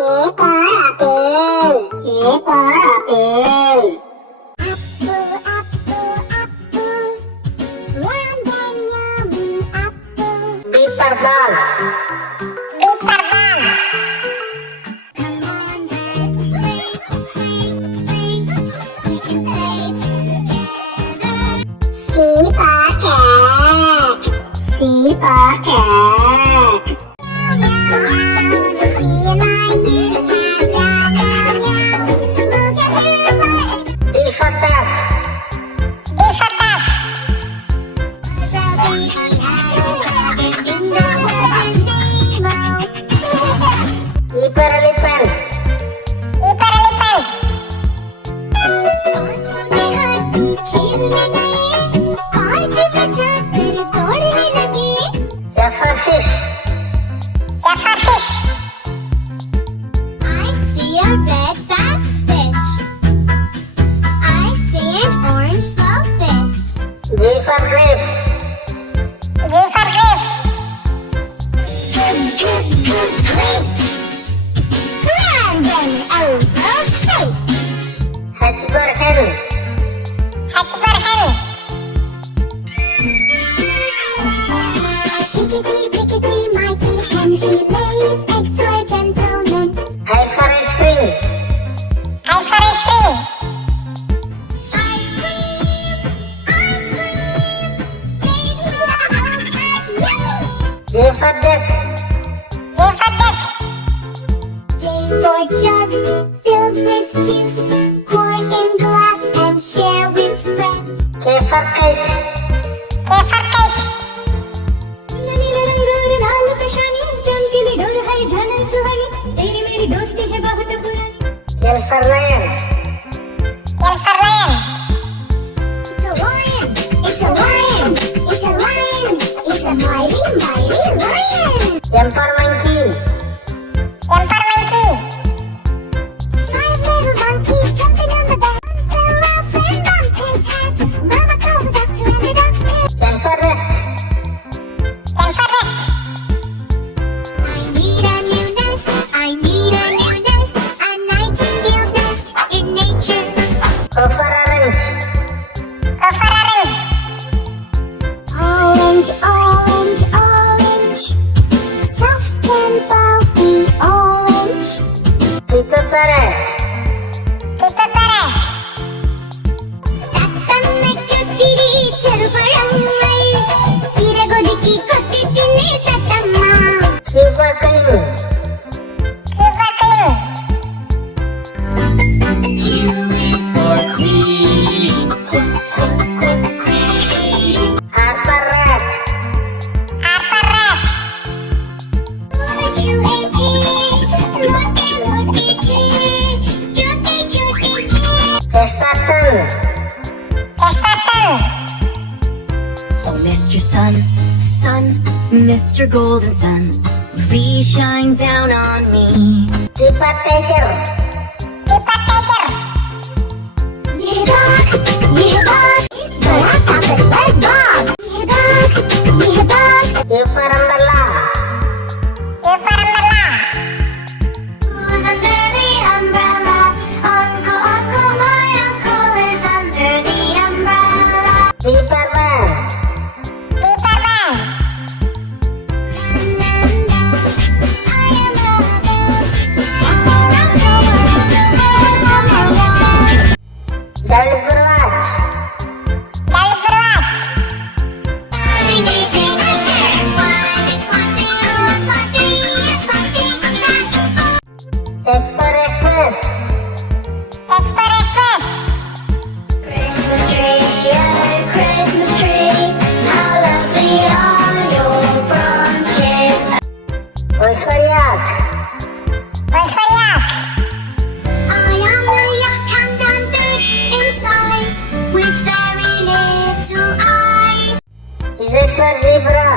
A for apple. A for apple. Apple, apple, apple. Round and yummy apple. B for ball. B for ball. Come on, let's play, play, play. We can play together. C for cat. C for cat. D for dog. D for dog. E for elephant. E for elephant. F for fish. F for fish. I see a red fast fish. I see an orange slow fish. G for grapes. G for grapes. Great. Round and oval shape. H for hen. H for hen. Pickety, pickety, mighty hen. She lays eggs for gentlemen. I for ice cream. I for ice cream. Ice cream, ice cream. Made from milk and yummy. J for duck. J for duck. J for jug, filled with juice. Pour in glass and share with friends. K for kite. K for kite. नीले रंग लाल पेशानी, चमकीली door है झालर सुहानी. तेरी मेरी दोस्ती है बहुत पुरानी. L for lion. L for lion. It's a lion. It's a lion. It's a lion. It's a mighty, mighty lion. M for monkey. M for monkey. 5 little monkeys jumping on the bed. Fell off and bumped his head. Mama called the doctor and the doctor. N for rest. N for rest. I need a new nest. I need a new nest. A nightingale's nest in nature. O for orange. O for orange. Orange, orange, orange. Soft and bulky orange. P for parrot. P for parrot. തത്തമ്മയ്ക്കൊത്തിരി ചെറുപഴങ്ങൾ ചിറകൊതുക്കി കൊത്തി തിന്നേ തത്തമ്മ. Q for queen. Q for queen. Q is for queen. Queen. R for rat. R for rat. Chute, mote mote, chote chote. S for sun. S for sun. Oh, Mr. Sun, Sun, Mr. Golden Sun, please shine down on me. T for tiger. T for tiger. ये dog, बड़ा ताकतवर dog. ये dog. U for umbrella. U for umbrella. Who's under the umbrella? Uncle, uncle, my uncle is under the umbrella. V for van. V for van. I am a Z for watch. X for express. Christmas tree, Christmas tree, how lovely are your branches. Y for yak. I am the yak and I'm big in size, with very little eyes. Z for zebra.